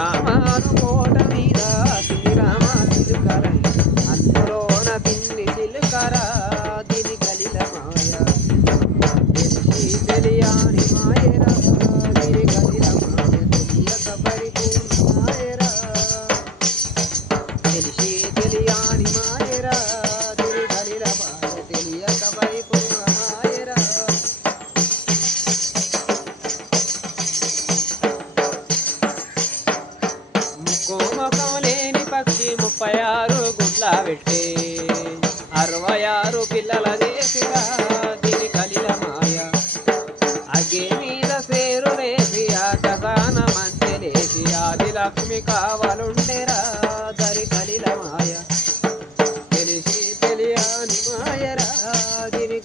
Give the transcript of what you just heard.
సామాను కోట మీద శ్రీరామ చిలుకరై అందులోన తిండి చిలుకరా దీని కలిల మాయ తెలిసి తెలియని మాయరా దీని కలిల మాయ తెలియక పరిపూర్ణ మాయరా తెలిసి తెలియని మాయరా దీని కలిల మాయ తెలియక పరిపూర్ణ మాయరా ముఖం లేని పక్షి 36 గుడ్ల పెట్టే 66 పిల్లల చేసిరా దీని కలిల మాయ అగ్గి మీద సేరు వేసి ఆకాశాన మంచెలేసి ఆది లక్ష్మి కావాలుండెరా దరి కలిల మాయ తెలిసి తెలియని మాయరా దీని